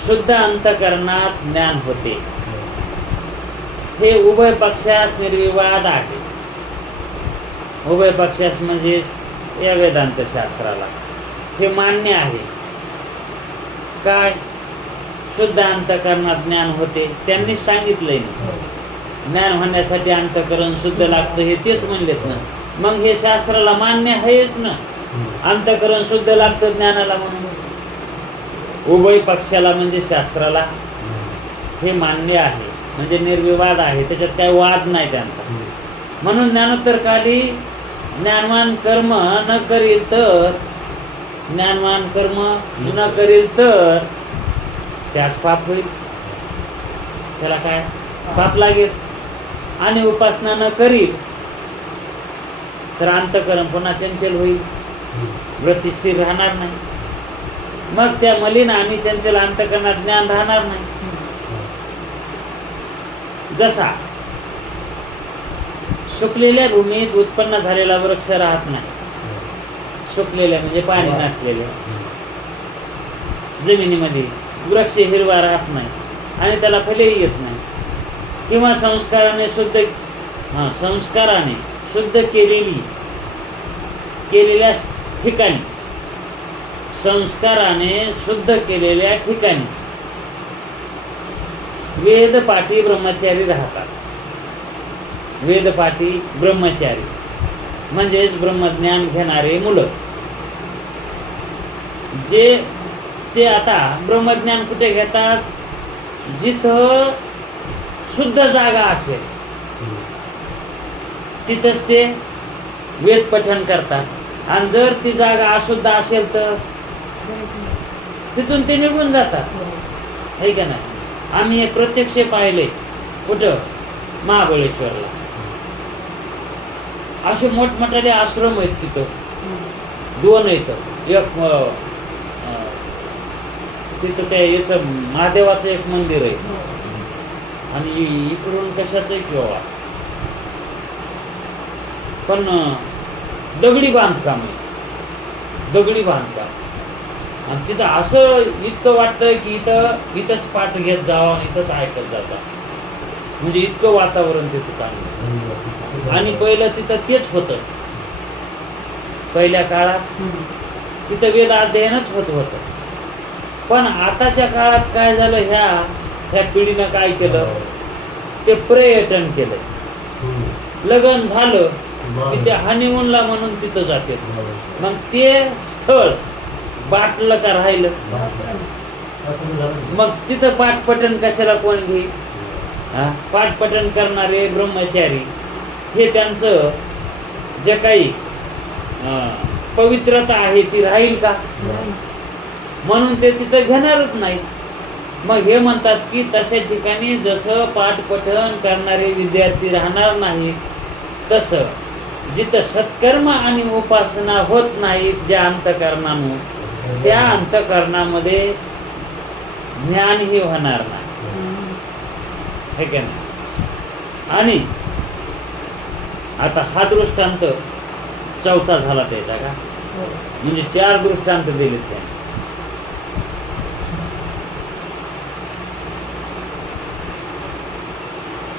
शुद्ध अंतःकरणात ज्ञान होते, हे उभय पक्षास निर्विवाद आहे. उभय पक्षास म्हणजेच या वेदांत शास्त्राला हे मान्य आहे. काय? शुद्ध अंतःकरणात ज्ञान होते, त्यांनीच सांगितलंय ना. ज्ञान होण्यासाठी अंतःकरण शुद्ध लागतं, हे तेच म्हणलेत ना. मग हे शास्त्राला मान्य आहेच ना, अंतःकरण शुद्ध लागतं ज्ञानाला म्हणून. उभय पक्षाला म्हणजे शास्त्राला हे मान्य आहे, म्हणजे निर्विवाद आहे, त्याच्यात काही वाद नाही त्यांचा. म्हणून ज्ञानोत्तर काली ज्ञानवान कर्म न करील तर त्यास पाप होईल, त्याला काय पाप लागेल. आणि उपासना न करील तर अंतःकरण पुन्हा चंचल होईल, वृत्ती स्थिर राहणार नाही. मग त्या मलिन आणि चंचल अंतःकरणात ज्ञान राहणार नाही. जसा सुकलेल्या भूमीत उत्पन्न झालेला वृक्ष राहत नाही, सुकलेल्या म्हणजे पाणी नसलेल्या जमिनीमध्ये वृक्ष हिरवा राहत नाही आणि त्याला फळेही येत नाही. किंवा संस्काराने शुद्ध केलेल्या ठिकाणी, संस्काराने शुद्ध केलेल्या ठिकाणी वेदपाठी ब्रह्मचारी राहतात. वेदपाठी ब्रह्मचारी म्हणजेच ब्रह्मज्ञान घेणारे मुलं. जे ते आता ब्रह्मज्ञान कुठे घेतात? जिथं शुद्ध जागा असेल तिथंच ते वेद पठण करतात. आणि जर ती जागा अशुद्ध असेल तर तिथून ते निघून जातात, है का नाही? आम्ही हे प्रत्यक्ष पाहिले. कुठं? महाबळेश्वरला. असे मोठमोठाले आश्रम आहेत तिथं, 2 आहेत. एक तिथं त्या याचं महादेवाचं एक मंदिर आहे आणि इकडून कशाचं किंवा पण दगडी बांधकाम आहे, दगडी बांधकाम. आणि तिथं असं इतकं वाटतंय की इथंच पाठ घेत जावं आणि इथंच ऐकत जायचं, म्हणजे इतकं वातावरण तिथं चांगलं. आणि पहिलं तिथं तेच होतं. पहिल्या काळात तिथं वेद अध्ययनच होतं. पण आताच्या काळात काय झालं, ह्या पिढीनं काय केलं, ते पर्यटन केलं. लग्न झालं की ते हनीमूनला म्हणून तिथं जाते. मग ते स्थळ बाटलं का राहिलं? मग तिथं पाठपठण कशाला कोण घेईल? पाठपठण करणारे ब्रह्मचारी हे त्यांचं जे काही पवित्रता आहे ती राहील का? म्हणून ते तिथं घेणारच नाही. मग हे म्हणतात की तशा ठिकाणी जसं पाठपठण करणारे विद्यार्थी राहणार नाही, तसं जिथं सत्कर्म आणि उपासना होत नाहीत ज्या अंतःकरणानं, त्या अंतःकरणामध्ये ज्ञानही होणार नाही, हे का नाही. आणि आता हा दृष्टांत चौथा झाला त्याचा का, म्हणजे 4 दृष्टांत दिलेत त्याने.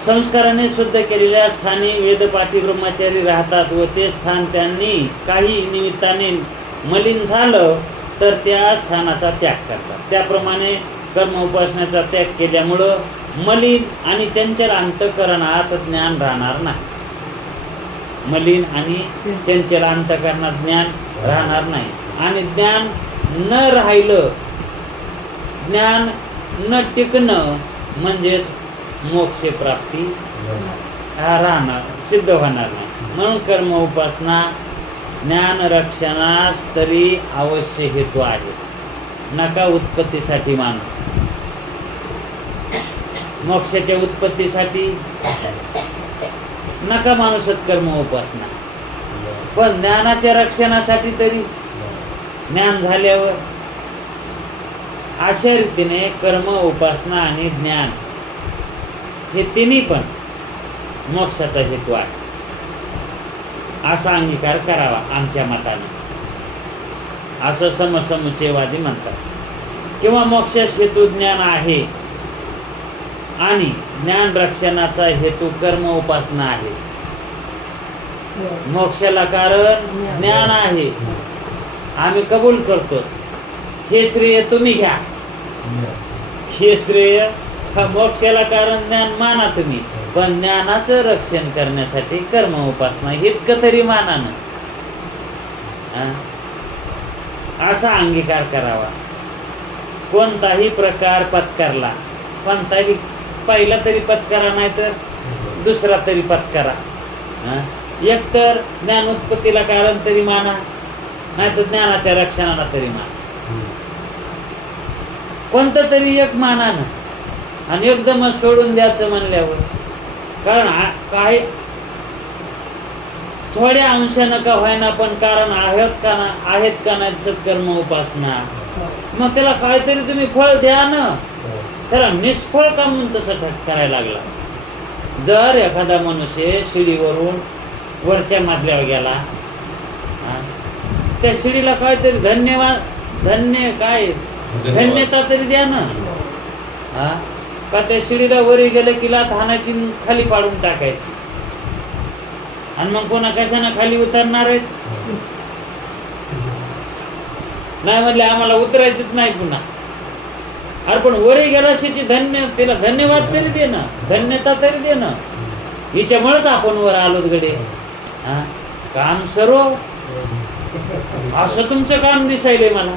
संस्काराने शुद्ध केलेल्या स्थानी वेदपाठी ब्रह्मचारी राहतात व ते स्थान त्यांनी काही निमित्ताने मलिन झालं तर त्या स्थानाचा त्याग करतात. त्याप्रमाणे कर्म उपासनेचा त्याग केल्यामुळं मलिन आणि चंचल अंतःकरणात ज्ञान राहणार नाही. मलिन आणि चंचल अंतःकरणात ज्ञान राहणार नाही. आणि ज्ञान न राहिलं, ज्ञान न टिकणं म्हणजेच मोक्ष प्राप्ती राहणार, सिद्ध होणार नाही. म्हणून कर्म उपासना ज्ञान रक्षणास तरी अवश्य हेतू आहे, नका उत्पत्तीसाठी मानू. मोक्षाच्या उत्पत्तीसाठी नका मानू सत्कर्म उपासना, पण ज्ञानाच्या रक्षणासाठी तरी ज्ञान झाल्यावर अशा रीतीने कर्म उपासना आणि ज्ञान हे तिन्ही पण मोक्षाचा हेतू आहे असा अंगीकार करावा आमच्या मताने, असं समसमुच्चयवादी म्हणतात. किंवा मोक्षास हेतू ज्ञान आहे आणि ज्ञान रक्षणाचा हेतू कर्म उपासना आहे. मोक्षाला कारण ज्ञान आहे, आम्ही कबूल करतो. हे श्रेय तुम्ही घ्या, हे श्रेय मोक्षाला कारण ज्ञान माना तुम्ही, पण ज्ञानाचं रक्षण करण्यासाठी कर्म उपासना इतकं तरी माना ना, असा अंगीकार करावा. कोणताही प्रकार पत्करला, कोणताही पहिला तरी पत्करा, नाही तर दुसरा तरी पत्करा. एकतर ज्ञान उत्पत्तीला कारण तरी माना, नाही तर ज्ञानाच्या रक्षणाला तरी माना. कोणतं तरी एक माना ना, आणि एकदमच सोडून द्यायचं म्हणल्यावर, कारण काही थोड्या अंशानं का व्हायना पण कारण आहेत का नाही सत्कर्म उपासना, मग त्याला काहीतरी तुम्ही फळ द्या ना. त्याला निष्फळ का म्हणून तसं करायला लागला. जर एखादा मनुष्य शिडीवरून वरच्या मजल्यावर गेला, त्या शिडीला काहीतरी धन्यता तरी द्या ना. का त्या शिडीला वरी गेलं की लाथ हाणाची, खाली पाडून टाकायची, आणि मग कोणा कशाने खाली उतरणार आहेत. नाही म्हणले आम्हाला उतरायचंच नाही पुन्हा. अरे पण वरी गेला शिची त्याला धन्यवाद तरी दे ना, धन्यता तरी दे ना. हिच्यामुळेच आपण वर आलोत गडे. काम सर्व असं तुमचं काम दिसायलंय मला.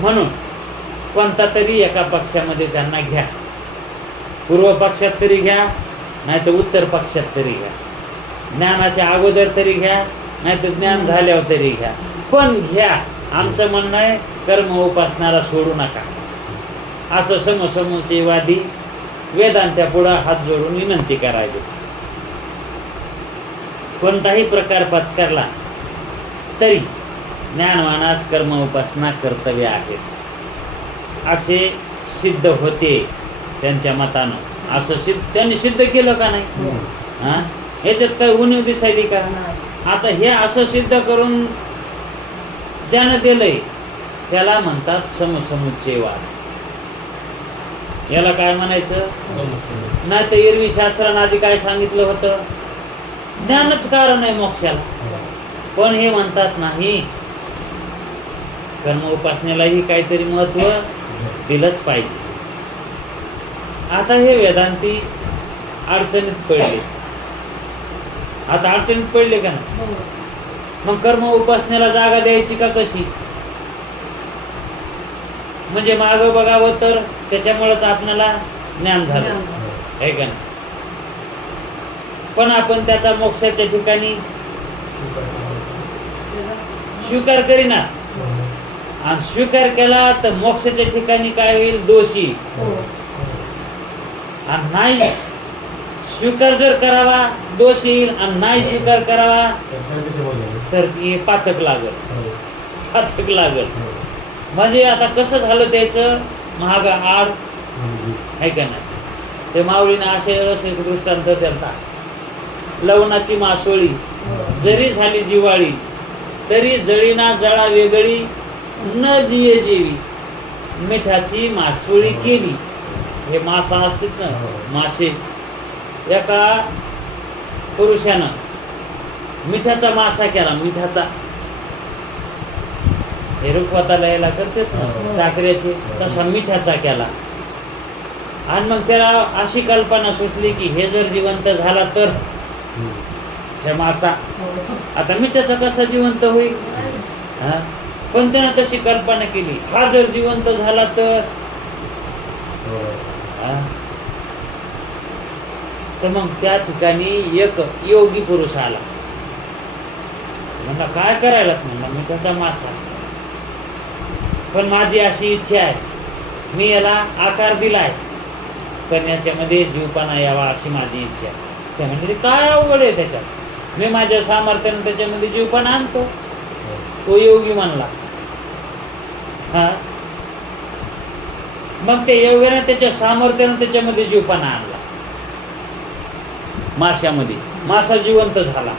म्हणून कोणता तरी एका पक्षामध्ये त्यांना घ्या, पूर्व पक्षात तरी घ्या, नाही तर उत्तर पक्षात तरी घ्या. ज्ञानाच्या अगोदर तरी घ्या, नाही तर ज्ञान झाल्यावर तरी घ्या, पण घ्या. आमचं म्हणणं आहे कर्म उपासनाला सोडू नका, असं समसमुच्चयवादी वेदांत्या पुढं हात जोडून विनंती करावी. कोणताही प्रकार पत्करला तरी ज्ञानवानास कर्म उपासना कर्तव्य आहे असे सिद्ध होते त्यांच्या मतानं. असं त्यांनी सिद्ध केलं का नाही? याच्यात काय उणीव दिसायली का? आता हे असं सिद्ध करून ज्यानं दिलंय त्याला म्हणतात समसमुच्चयवाद. याला काय म्हणायचं? नाही तर एरवी शास्त्रानं आधी काय सांगितलं होतं? ज्ञानच कारण आहे मोक्षाला. पण हे म्हणतात नाही, कर्म उपासनेलाही काहीतरी महत्व दिलंच पाहिजे. आता हे वेदांती अडचणीत पडले. आता अडचणीत पडले का नाही? मग कर्म उपासनेला जागा द्यायची का कशी? म्हणजे मागं बघावं तर त्याच्यामुळेच आपल्याला ज्ञान झालं आहे का नाही? पण आपण त्याचा मोक्षाच्या ठिकाणी स्वीकार करीना. आणि स्वीकार केला तर मोक्षाच्या ठिकाणी काय होईल? दोषी. आणि नाही स्वीकार जर करावा दोष येईल, आणि नाही स्वीकार करावा तर हे पातक लागल. म्हणजे आता कसं झालं त्याचं महाग आड आहे का नाही? ते माऊलीने असे एक दृष्टांत देता. लवणाची मासोळी जरी झाली जिवाळी, तरी जळीना जळा वेगळी, न जिये जेवी मिठाची मासोळी केली. हे मासा असतात ना मासे, एका पुरुषानं मिठाचा मासा केला. मिठाचा हे रुखवाताला याला करतात ना साखरेचे, तसा मिठाचा केला. आणि मग त्याला अशी कल्पना सुटली की हे जर जिवंत झाला तर हे मासा आता मिठाचा कसा जिवंत होईल? पण त्यानं तशी कल्पना केली, हा जर जिवंत झाला तर मग त्या ठिकाणी एक योगी पुरुष आला. म्हणला काय करायला? म्हणला मिठाचा मासा, पण माझी अशी इच्छा आहे, मी याला आकार दिलाय, पण याच्यामध्ये जीवपणा यावा अशी माझी इच्छा आहे. त्या म्हणजे काय अवघड आहे त्याच्यात, मी माझ्या सामर्थ्याने त्याच्यामध्ये जीवपणा आणतो. तो योगी म्हणला. मग ते योग्याने त्याच्या सामर्थ्याने त्याच्यामध्ये जीवपणा आणला. माशामध्ये मासा जिवंत झाला.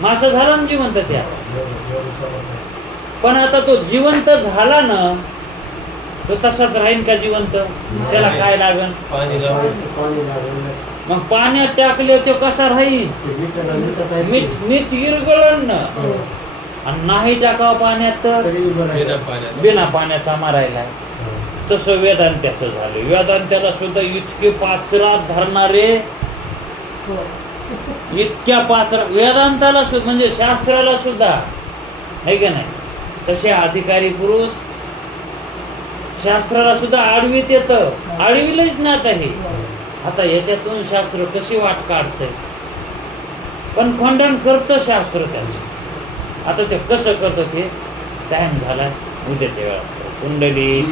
मासा झाला ना जिवंत त्या. पण आता तो जिवंत झाला ना, तो तसाच राहील का जिवंत? त्याला काय लागन? मग पाण्यात टाकले तो कसा राहील? मीठ विरघळण. आणि नाही टाकावं पाण्यात तर बिना पाण्याचा मारायला. तसं वेदांत्याचं झालं. वेदांत्याला सुद्धा इतके पाचरात धरणारे, इतक्या पाचरा वेदांताला सुद्धा म्हणजे शास्त्राला सुद्धा आहे का नाही, तसे अधिकारी पुरुष शास्त्राला सुद्धा आडवीत येतं. आडविलंच ना आता हे. आता याच्यातून शास्त्र कशी वाट काढतंय, पण खंडन करतं शास्त्र त्याचं. आता ते कसं करतं ते टाइम झाला, उद्याच्या वेळा. कुंडली